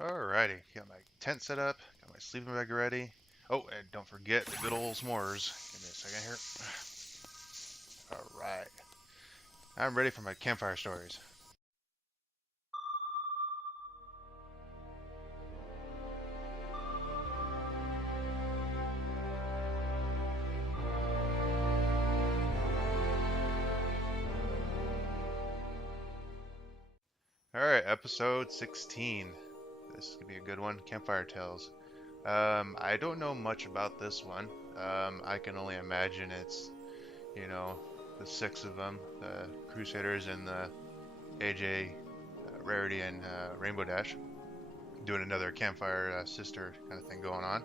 Alrighty, got my tent set up, got my sleeping bag ready. Oh, and don't forget the good old s'mores. Give me a second here. Alright. I'm ready for my campfire stories. Alright, episode 16. This is gonna be a good one. Campfire Tales. I don't know much about this one. I can only imagine it's, the six of them, the Crusaders and the AJ, Rarity and Rainbow Dash, doing another campfire sister kind of thing going on.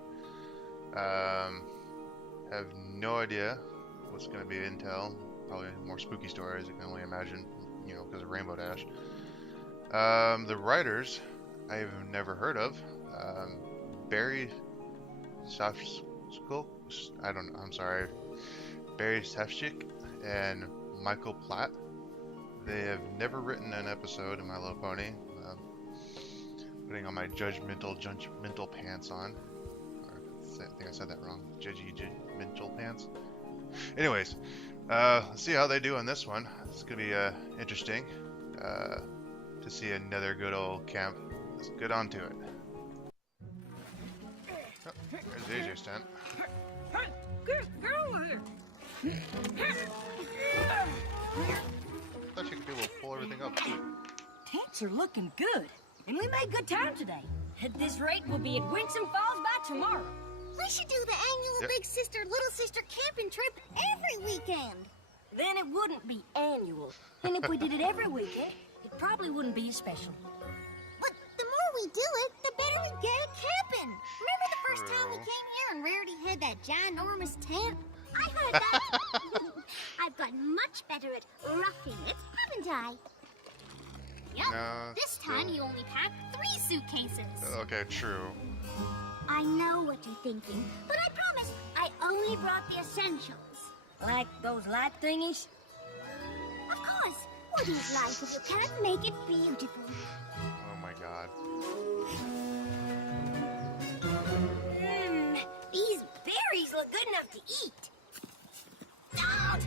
Have no idea what's going to be intel. Probably more spooky stories. I can only imagine, because of Rainbow Dash. The writers, I've never heard of. Barry Safchik, I'm sorry, Barry Safchik and Michael Platt. They have never written an episode in My Little Pony. Putting on my judgmental pants on. I think I said that wrong. Judgmental pants. Anyways, let's see how they do on this one. It's gonna be interesting to see another good old camp. Let's get on to it. Oh, there's AJ's tent. Get over here! I thought you could be able to pull everything up. Tents are looking good, and we made good time today. At this rate, we'll be at Winsome Falls by tomorrow. We should do the annual Big Sister, Little Sister camping trip every weekend. Then it wouldn't be annual. And if we did it every weekend, it probably wouldn't be as special. But the more we do it, the better we get at camping. Remember the first time we came here and Rarity had that ginormous tent? I heard that. I've gotten much better at roughing it, haven't I? Yep. No, this time you only packed 3 suitcases. Okay, true. I know what you're thinking, but I promise I only brought the essentials. Like those light thingies? Of course. What is life if you can't make it beautiful? Oh my god. These berries look good enough to eat. Don't!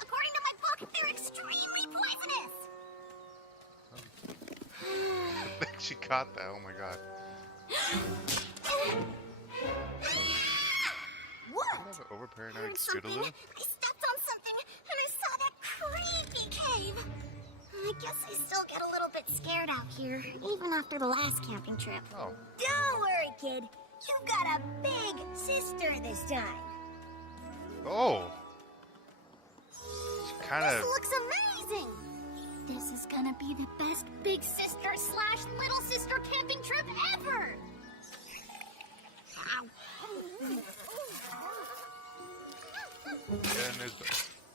According to my book, they're extremely poisonous. I think she caught that. Oh my god. What? Over paranoid Scootaloo? I stepped on something and I saw that creepy cave. I guess I still get a little bit scared out here, even after the last camping trip. Oh. Don't worry, kid. You got a big sister this time. Oh. Kind This of. looks amazing. This is gonna be the best big sister / little sister camping trip ever. And there's the...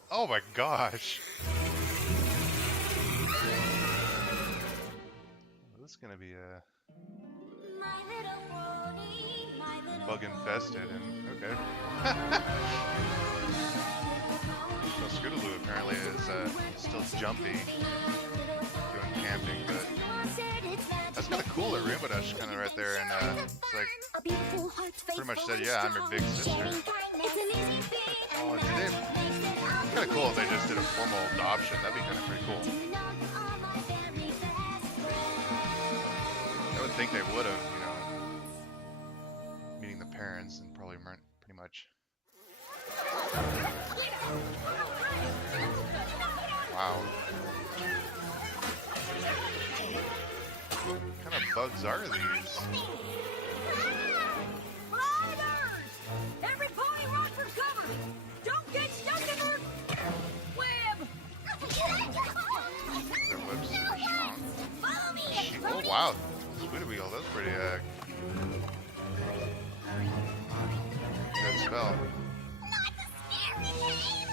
Oh my gosh. This is gonna be a bug infested and okay. So Scootaloo apparently is still jumpy doing camping, but that's kind of cool that Rainbow Dash kind of right there and it's like pretty much said, yeah, I'm your big sister. Oh, kind of cool if they just did a formal adoption. That'd be kind of pretty cool. I would think they would have, meeting the parents and probably pretty much. Wow. What kind of bugs are these? Riders! Every pony run for cover! Don't get stuck in her web! Their webs super strong. Follow me. Oh wow, Squid Wheel, that's pretty good spell. Not the scary game.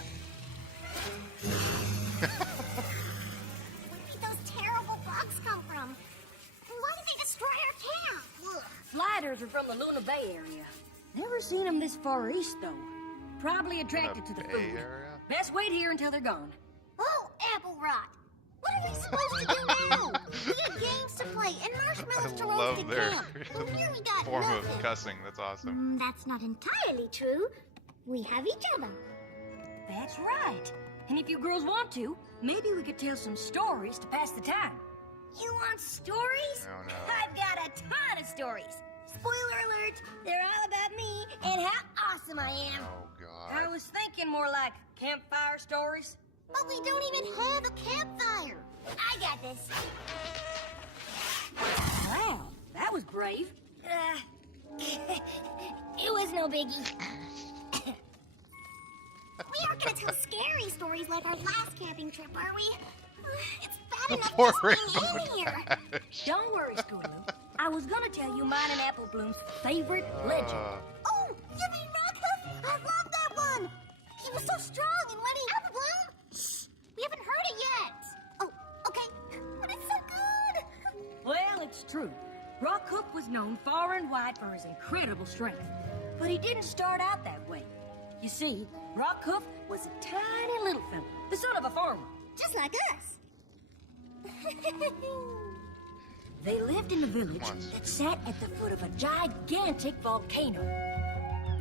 Where did those terrible bugs come from? Why did they destroy our camp? Ugh. Flighters are from the Luna Bay area. Never seen them this far east, though. Probably attracted to the Bay food. area? Best wait here until they're gone. Oh, apple rot. What are we supposed to do now? We got games to play and marshmallows to I roast love at their camp. Well, here we got form nothing. of cussing. That's awesome. That's not entirely true. We have each other. That's right. And if you girls want to, maybe we could tell some stories to pass the time. You want stories? Oh no. I've got a ton of stories. Spoiler alert, they're all about me and how awesome I am. Oh I god. was thinking more like campfire stories. But we don't even have a campfire. I got this. Wow, that was brave. It was no biggie. We aren't gonna tell scary stories like our last camping trip, are we? It's bad enough Poor just Rainbow being in here. Dash. Don't worry, Scootaloo. I was gonna tell you mine and Apple Bloom's favorite legend. Oh, you mean Rockcliffe? I love that one. He was so strong and witty. Apple Bloom? Shh, we haven't heard it yet. Oh, okay. But it's so good. Well, it's true. Rockhoof was known far and wide for his incredible strength. But he didn't start out that way. You see, Rockhoof was a tiny little fella, the son of a farmer. Just like us. They lived in a village Come on, that sat at the foot of a gigantic volcano.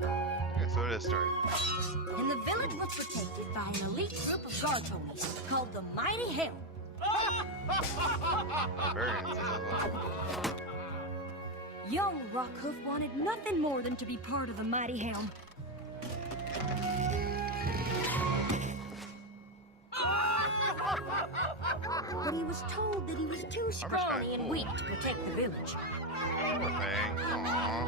Okay, so it is a story. And the village was protected by an elite group of guard ponies called the Mighty Helm. Barbarians. Young Rockhoof wanted nothing more than to be part of the Mighty Helm. But he was told that he was too scrawny and weak to protect the village. Poor thing. Aww.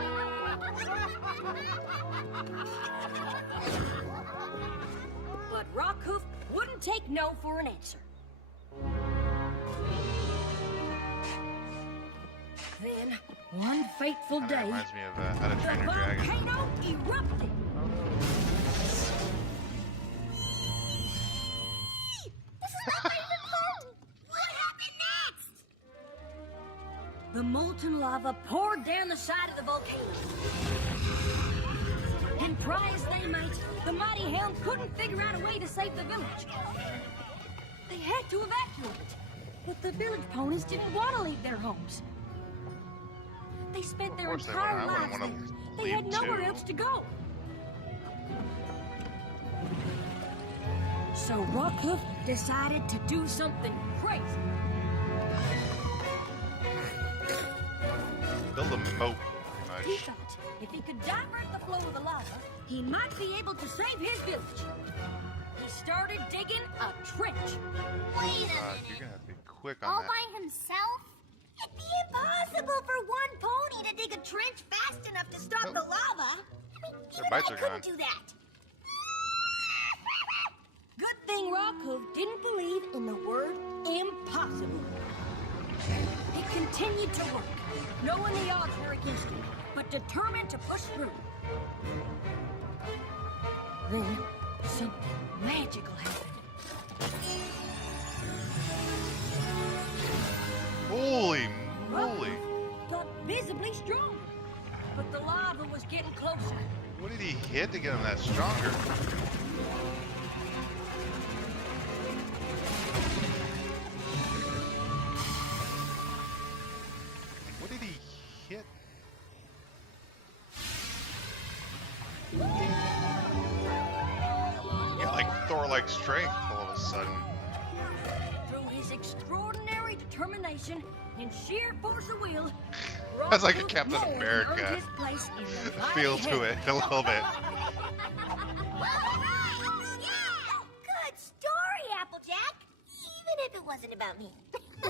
But Rockhoof wouldn't take no for an answer. Then, one fateful Kinda day, reminds me of How to the Train Your Dragon. volcano erupted. This is my favorite part. What happened next? The molten lava poured down the side of the volcano. And try as they might, the Mighty Helm couldn't figure out a way to save the village. They had to evacuate, but the village ponies didn't want to leave their homes. They spent their course they entire wouldn't. I lives wouldn't there. wanna They had leave nowhere too. else to go. So Rockhoof decided to do something crazy. Build a moat, He pretty much. thought if he could divert the flow of the lava, he might be able to save his village. He started digging a trench. Wait a minute. You're gonna have to be quick on All that. by himself? It'd be impossible for one pony to dig a trench fast enough to stop the lava. I mean, even bites I are couldn't gone. do that. Good thing Rockhoof didn't believe in the word impossible. He continued to work, knowing the odds were against him, but determined to push through. Then, something magical happened. Holy moly! Got visibly strong, but the lava was getting closer. What did he hit to get him that stronger? What did he hit? Yeah, like Thor-like strength all of a sudden. Through his extraordinary determination and sheer force of will, That's like a Rockhoof Captain more than America earned his place in the mighty feel to Helm. it a little bit. Good story, Applejack. Even if it wasn't about me. I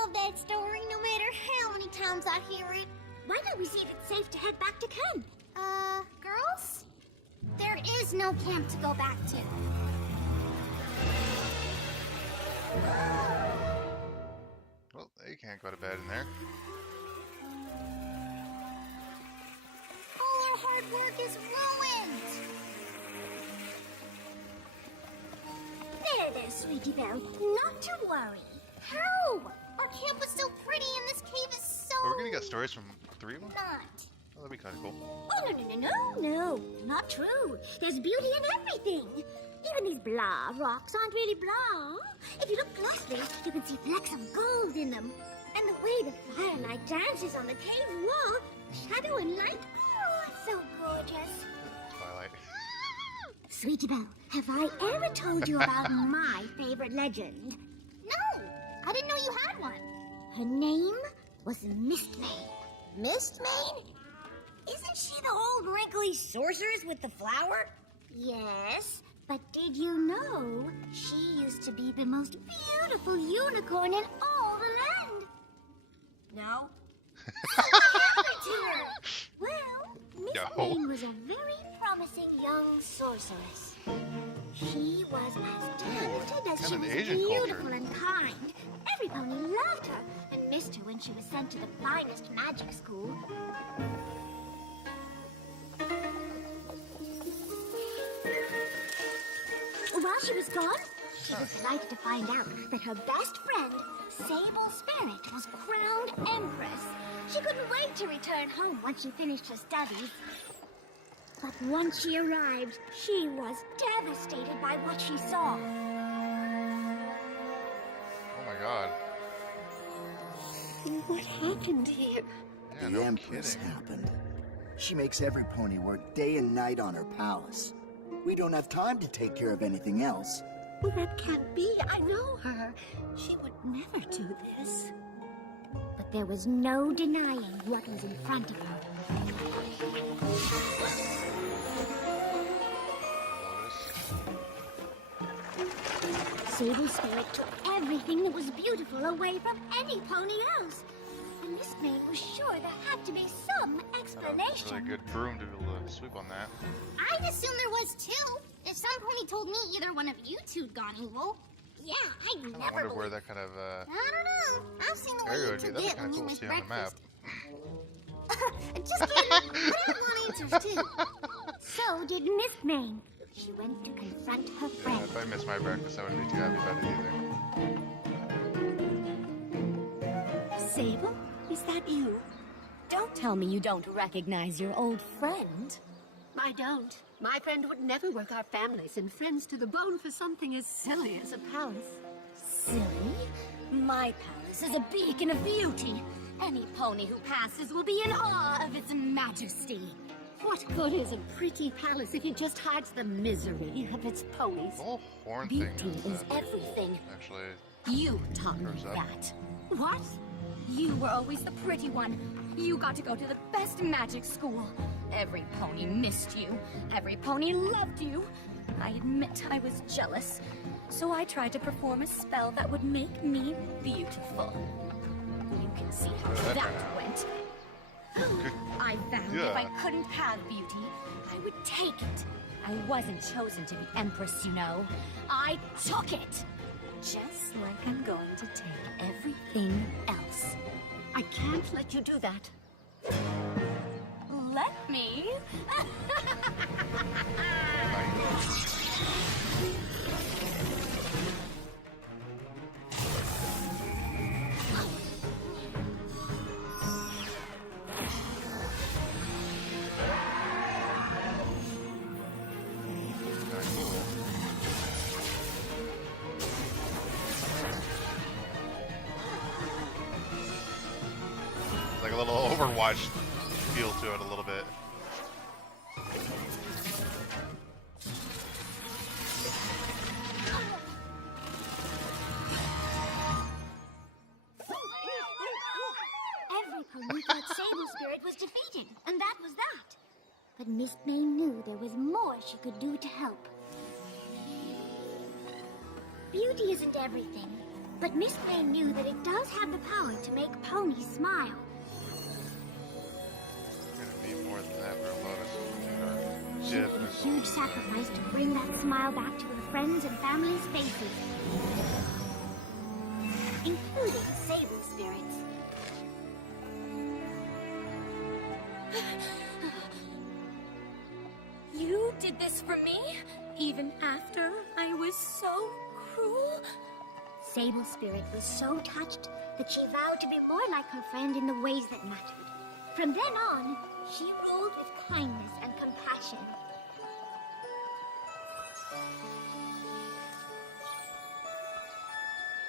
love that story no matter how many times I hear it. Why don't we see if it's safe to head back to camp? Girls? There is no camp to go back to. Well, you can't go to bed in there. All our hard work is ruined. There, sweetie Belle. Not to worry. How? Our camp was so pretty and this cave is so... But we're gonna get stories from 3 of them? not. Oh, that'd be kind of cool. Oh, no, not true. There's beauty in everything. You Even these blah rocks aren't really blah. If you look closely, you can see flecks of gold in them. And the way the firelight dances on the cave wall, shadow and light, oh, it's so gorgeous. Twilight. Sweetie Belle, have I ever told you about my favorite legend? No, I didn't know you had one. Her name was Mistmane. Mistmane? Isn't she the old wrinkly sorceress with the flower? Yes, but did you know she used to be the most beautiful unicorn in all the land? No? What happened to her? Well, Mistmane was a very promising young sorceress. She was as talented as she was beautiful and kind. Every pony loved her and missed her when she was sent to the finest magic school. While she was gone, she was delighted to find out that her best friend, Sable Spirit, was crowned Empress. She couldn't wait to return home once she finished her studies. But once she arrived, she was devastated by what she saw. Oh my god. What happened here? Yeah, The Empress happened. She makes every pony work day and night on her palace. We don't have time to take care of anything else. Well, that can't be. I know her. She would never do this. But there was no denying what was in front of her. Sable Spirit took everything that was beautiful away from any pony else. And Mistmane was sure there had to be some explanation. Really good broom to be able to sweep on that. I'd assume there was too. If some pony told me either one of you two'd gone evil. Yeah, I'd never I wonder where that kind of I don't know. I've seen the way area you would be. two That'd be get kind when of you cool to miss see on the map. breakfast. Just kidding. But I want answers too. So did Mistmane. She went to confront her Yeah, friend. if I missed my breakfast, I wouldn't be too happy about it either. Sable, is that you? Don't tell me you don't recognize your old friend. I don't. My friend would never work our families and friends to the bone for something as silly as a palace. Silly? My palace is a beacon of beauty. Any pony who passes will be in awe of its majesty. What good is a pretty palace if it just hides the misery of its ponies? The whole horn Beauty thing is everything. actually You taught me grows up. that. What? You were always the pretty one. You got to go to the best magic school. Every pony missed you. Every pony loved you. I admit I was jealous. So I tried to perform a spell that would make me beautiful. You can see how that went. I vowed if I couldn't have beauty, I would take it. I wasn't chosen to be Empress, you know. I took it. Just like I'm going to take everything else. I can't let you do that. Let me. Like a little Overwatch feel to it a little bit. Every pony thought Sable Spirit was defeated, and that was that. But Mistmane knew there was more she could do to help. Beauty isn't everything, but Mistmane knew that it does have the power to make ponies smile. Gonna be more than that for a lot of She made a huge sacrifice to bring that smile back to her friends' and family's faces, including Sable Spirits. You did this for me? Even after I was so cruel? Sable Spirit was so touched that she vowed to be more like her friend in the ways that mattered. From then on, she ruled with kindness and compassion.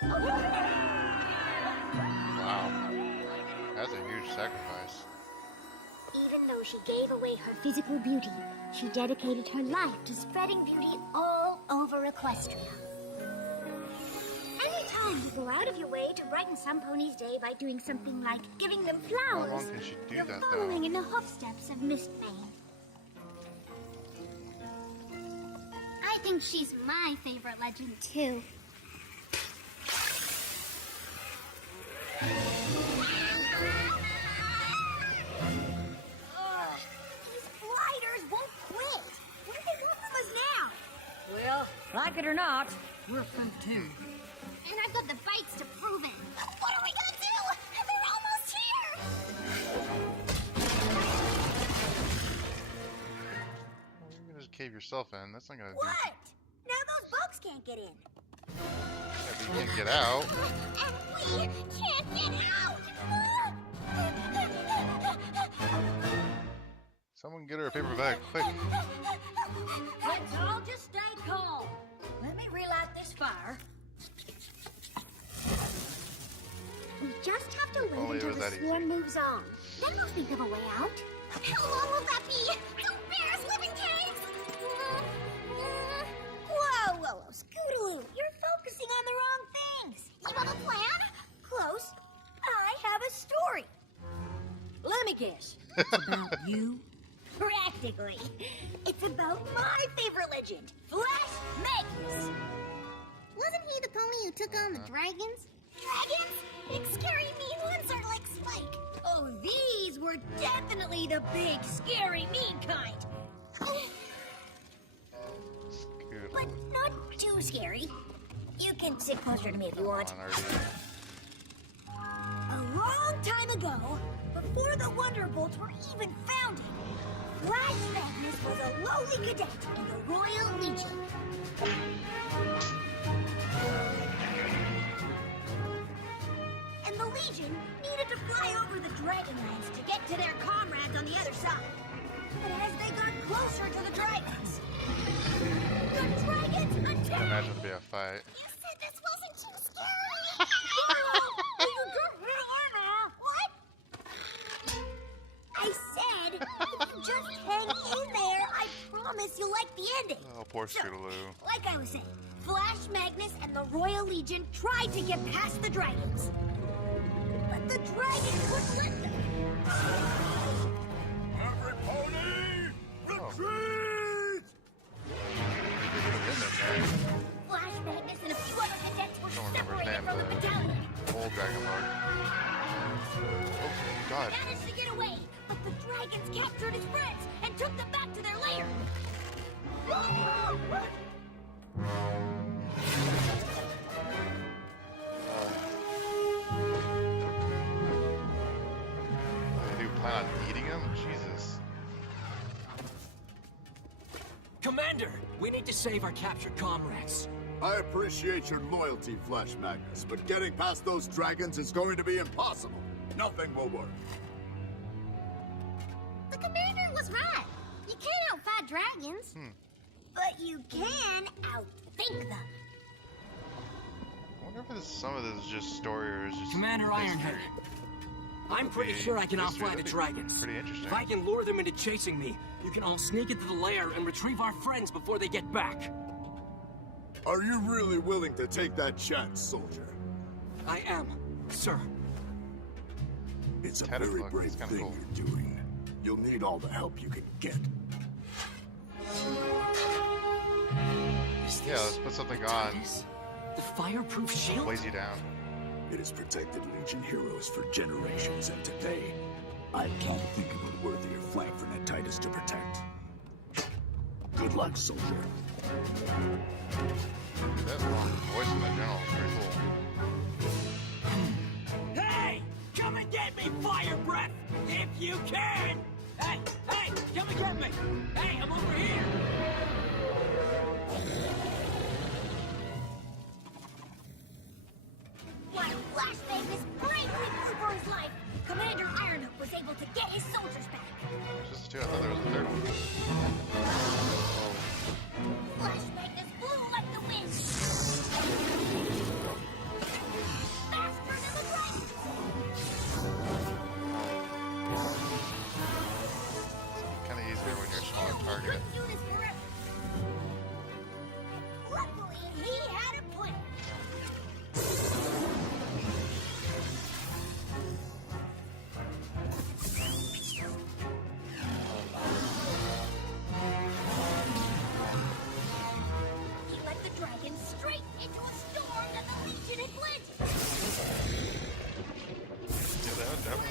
Wow. That's a huge sacrifice. Even though she gave away her physical beauty, she dedicated her life to spreading beauty all over Equestria. Anytime you go out of your way to brighten some pony's day by doing something like giving them How flowers, long can she do you're that, following though? in the footsteps of Mistbane. I think she's my favorite legend, too. These gliders won't quit. What do they want from us now? Well, like it or not, we're through too. And I've got the bites to prove it. What are we gonna do? They're almost here! Well, you're gonna just cave yourself in. That's not gonna What? Now those bugs can't get in. do. Yeah, but you can't get out. And we can't get out! Someone get her a paper bag, quick. Let's all just stay calm. Let me relight this fire. We just have to If only wait it until was the that easy. swarm moves on. Then we'll think of a way out. How long will that be? Don't bears live in caves! Whoa, Scootaloo, you're focusing on the wrong things. You have a plan? Close. I have a story. Let me guess. It's about you? Practically. It's about my favorite legend, Flash Magnus. Wasn't he the pony who took on the dragons? Dragons? Big scary mean ones are like Spike. Oh, these were definitely the big, scary, mean kind. Good. But not too scary. You can sit closer to me if you want. Come on, Artie. A long time ago, before the Wonder Bolts were even founded, Flash Magnus was a lowly cadet in the Royal Legion. And the Legion needed to fly over the Dragonlands to get to their comrades on the other side. But as they got closer to the dragons Can't attacked! imagine it'd be a fight. You said this wasn't too scary. You don't really know. What? I said, if you just hang in there, I promise you'll like the ending. Oh, poor Scootaloo. Like I was saying, Flash Magnus and the Royal Legion tried to get past the dragons. But the dragons wouldn't let them. Every pony, retreat! They could have been there, man. Flash Magnus and a few other cadets were Don't remember his separated name, from the but- battalion. Old Dragon Lord. Oh, God. Managed to get away, but the dragons captured his friends and took them back to their lair. They do plan on eating him? Jesus. Commander, we need to save our captured comrades. I appreciate your loyalty, Flash Magnus, but getting past those dragons is going to be impossible. Nothing will work. The commander was right. You can't outfight dragons. But you can outthink them. I wonder if some of this is just story or is just Commander history. Ironhead, I'm pretty Be sure I can history. outfly the That'd be dragons. pretty interesting. If I can lure them into chasing me, you can all sneak into the lair and retrieve our friends before they get back. Are you really willing to take that chance, soldier? I am, sir. It's a Kind of very look- brave it's kinda thing cool. you're doing. You'll need all the help you can get. Is Yeah, let's put something on. this the fireproof shield? Weighs you down. It has protected Legion heroes for generations, and today, I can't think of a worthier flank for Netitus to protect. Good luck, soldier. That voice in the general is pretty cool. Hey! Come and get me, fire breath! If you can! Hey! Hey! Come and get me! Hey, I'm over here! While Flash Magnus bravely flew for his life, Commander Ironhook was able to get his soldiers back. Just two. I thought there was a third one. Flash Magnus flew like the wind.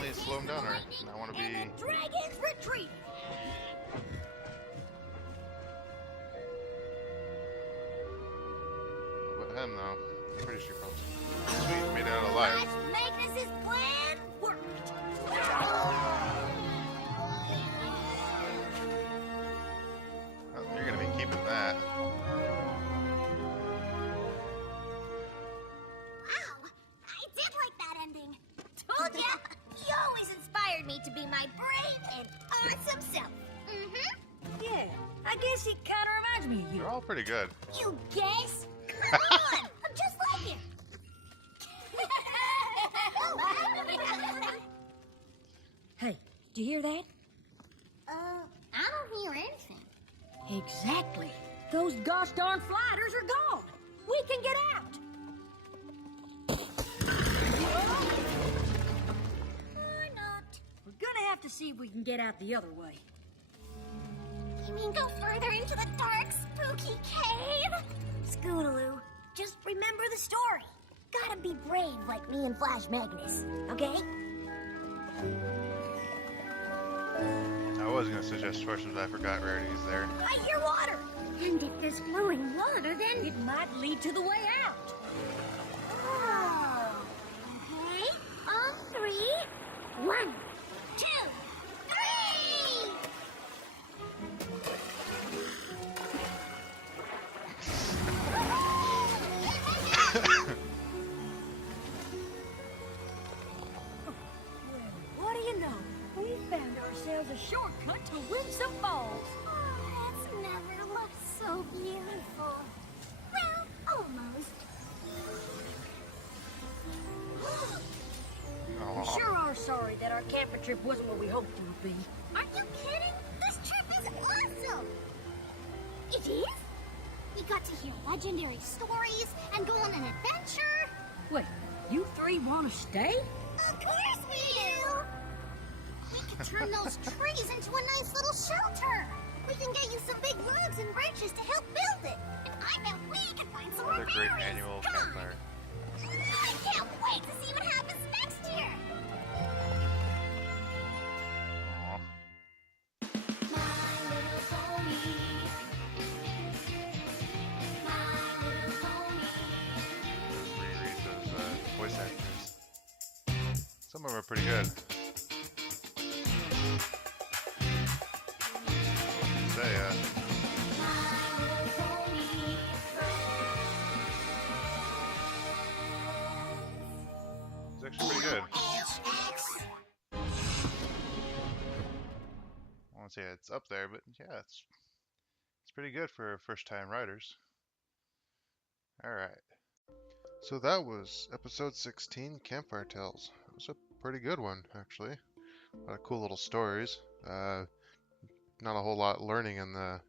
need to slow him down, or I want to be. And the dragons retreat. What him though? I'm pretty sure probably. Sweet, made it out alive. Watch Magnus's plan work. Oh, you're gonna be keeping that. Wow, I did like that ending. Told ya! You always inspired me to be my brave and awesome self. Mm-hmm. Yeah, I guess he kind of reminds me of you. They're all pretty good. You guess? Come on! I'm just like him. Hey, do you hear that? I don't hear anything. Exactly. Those gosh darn flighters are gone. We can get out. Or not. We're gonna have to see if we can get out the other way. You mean go further into the dark, spooky cave? Scootaloo, just remember the story. Gotta be brave like me and Flash Magnus, okay? I was gonna suggest horses, but I forgot Rarity's there. I hear water. And if there's flowing water, then It might lead to the way out. Oh. Okay, on 3. 1, 2, 3! What do you know? We found ourselves a shortcut to Winsome Falls. Oh, that's never looked so beautiful. Well, almost. We Aw. sure are sorry that our camping trip wasn't what we hoped it would be. Are you kidding? This trip is awesome! It is? We got to hear legendary stories and go on an adventure. Wait, you three want to stay? Of course we do! We could turn those trees into a nice little shelter. We can get you some big logs and branches to help build it. And I bet we can find some more Another great berries. annual Come on. campfire. I can't wait to see what happens next year. Aw. Reread those voice actors. Some of them are pretty good. Say, it's actually pretty good. I won't say it's up there, but yeah, it's pretty good for first-time writers. All right. So that was episode 16, Campfire Tales. It was a pretty good one, actually. A lot of cool little stories. Not a whole lot learning in the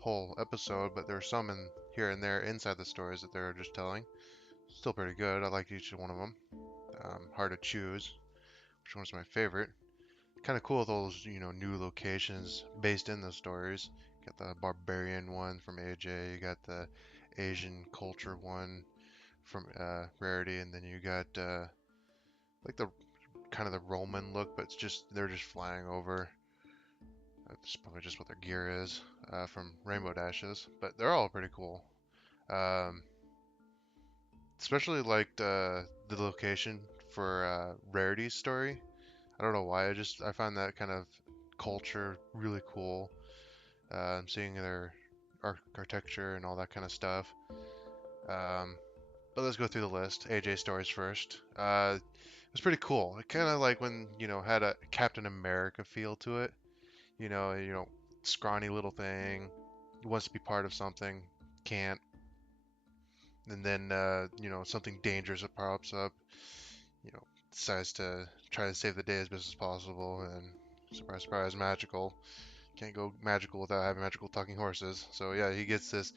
whole episode, but there's some in here and there inside the stories that they're just telling. Still pretty good. I like each one of them. Hard to choose which one's my favorite. Kind of cool with those, new locations based in the stories. Got the barbarian one from AJ. You got the Asian culture one from Rarity, and then you got like the kind of the Roman look, but they're just flying over. That's probably just what their gear is from Rainbow Dashes, but they're all pretty cool. Especially like the location for Rarity's story. I don't know why. I find that kind of culture really cool. Seeing their architecture and all that kind of stuff. But let's go through the list. AJ stories first. It was pretty cool. It kind of like when had a Captain America feel to it. Scrawny little thing. He wants to be part of something, can't. And then something dangerous that pops up. Decides to try to save the day as best as possible, and surprise, surprise, magical. Can't go magical without having magical talking horses. So yeah, he gets this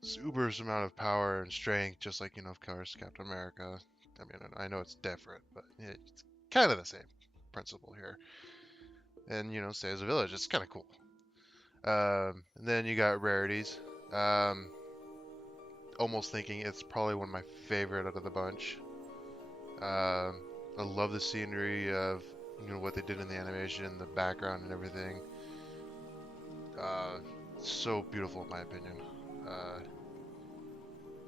super amount of power and strength, just like of course Captain America. I mean, I know it's different, but it's kind of the same principle here. And saves a village. It's kind of cool. And then you got Rarities. Almost thinking it's probably one of my favorite out of the bunch. I love the scenery of what they did in the animation, the background and everything. So beautiful in my opinion.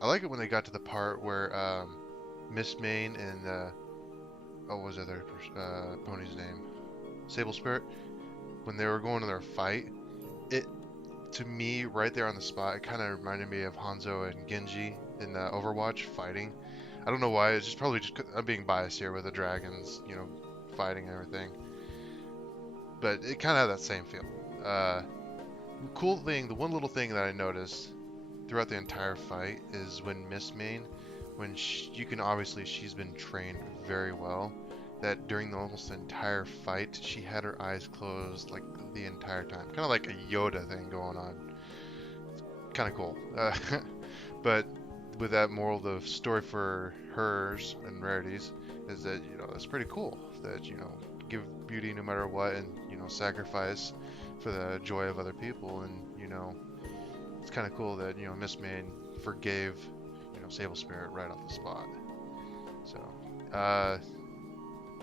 I like it when they got to the part where Miss Main and what was the other pony's name? Sable Spirit. When they were going to their fight, it to me right there on the spot, it kind of reminded me of Hanzo and Genji in Overwatch fighting. I don't know why. It's just probably just 'cause I'm being biased here with the dragons, fighting and everything. But it kind of had that same feel. Cool thing, the one little thing that I noticed throughout the entire fight is when Miss Main, you can obviously she's been trained very well. That during almost the entire fight, she had her eyes closed like the entire time, kind of like a Yoda thing going on. Kind of cool. But with that moral, the story for hers and Rarities is that that's pretty cool. That give beauty no matter what, and sacrifice for the joy of other people, and it's kind of cool that Miss Main forgave Sable Spirit right off the spot. So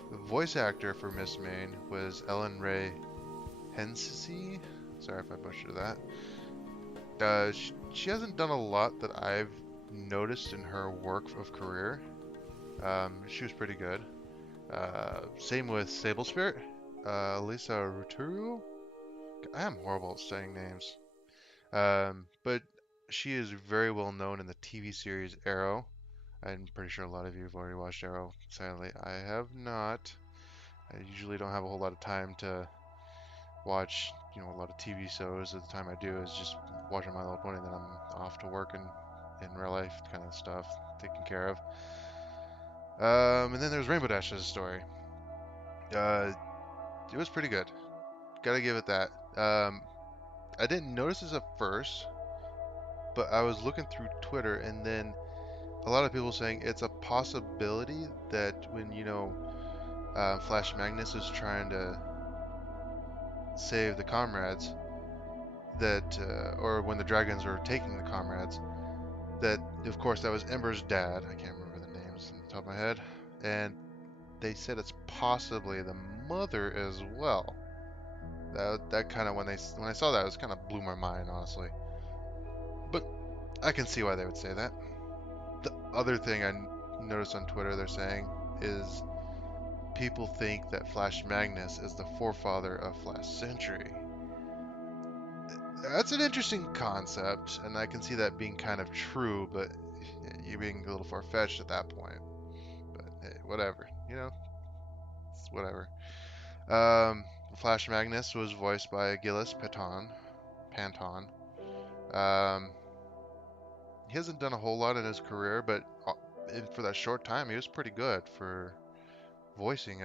the voice actor for Miss Main was Ellen Ray Hensey. Sorry if I butchered that. She hasn't done a lot that I've noticed in her work of career. She was pretty good. Same with Sable Spirit. Lisa Ruturu. I am horrible at saying names. But she is very well known in the TV series Arrow. I'm pretty sure a lot of you have already watched Arrow. Sadly, I have not. I usually don't have a whole lot of time to watch, a lot of TV shows. At the time I do is just watching My Little Pony, then I'm off to work and in real life kind of stuff taken care of. And then there's Rainbow Dash's story. It was pretty good. Gotta give it that. I didn't notice this at first, but I was looking through Twitter, and then a lot of people saying it's a possibility that when Flash Magnus is trying to save the comrades, that or when the dragons are taking the comrades, that of course that was Ember's dad. I can't remember the names on the top of my head, and they said it's possibly the mother as well. That kind of when I saw that, it kind of blew my mind, honestly. But I can see why they would say that. The other thing I noticed on Twitter they're saying is people think that Flash Magnus is the forefather of Flash Sentry. That's an interesting concept, and I can see that being kind of true, but you're being a little far-fetched at that point. But hey, whatever. It's whatever. Flash Magnus was voiced by Gillis Panton. He hasn't done a whole lot in his career, but for that short time, he was pretty good for voicing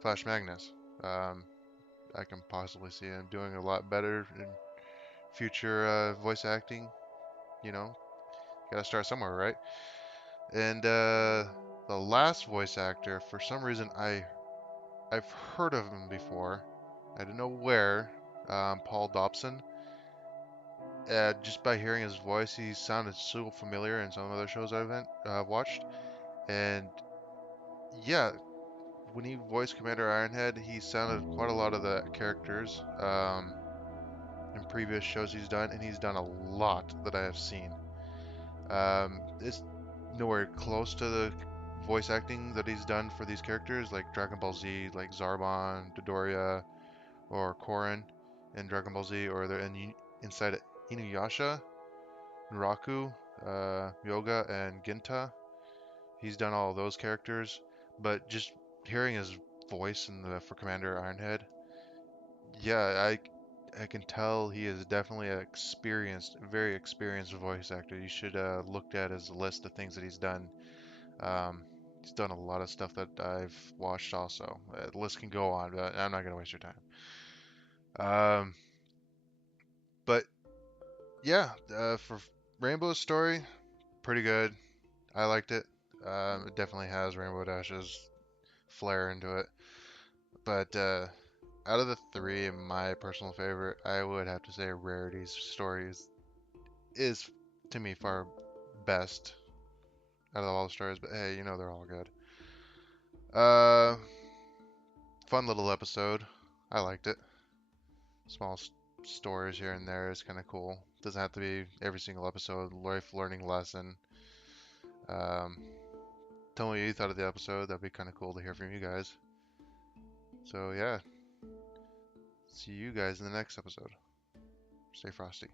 Flash Magnus. I can possibly see him doing a lot better in future voice acting. Gotta start somewhere, right? And the last voice actor, for some reason, I've heard of him before. I don't know where. Paul Dobson. Just by hearing his voice, he sounded so familiar in some other shows I've watched. And yeah, when he voiced Commander Ironhead, he sounded quite a lot of the characters in previous shows he's done, and he's done a lot that I have seen. It's nowhere close to the voice acting that he's done for these characters, like Dragon Ball Z, like Zarbon, Dodoria, or Korin in Dragon Ball Z, or inside Inuyasha, Naraku, Yoga, and Ginta. He's done all of those characters, but just hearing his voice for Commander Ironhead, yeah, I can tell he is definitely an very experienced voice actor. You should look at his list of things that he's done. He's done a lot of stuff that I've watched also. The list can go on, but I'm not going to waste your time. But yeah, for Rainbow's story, pretty good. I liked it. It definitely has Rainbow Dash's flair into it. But out of the three, my personal favorite, I would have to say Rarity's stories is to me far best out of all the stories. But hey, they're all good. Fun little episode. I liked it. Small stories here and there is kind of cool. Doesn't have to be every single episode. Life learning lesson. Tell me what you thought of the episode. That'd be kind of cool to hear from you guys. So yeah, see you guys in the next episode. Stay frosty.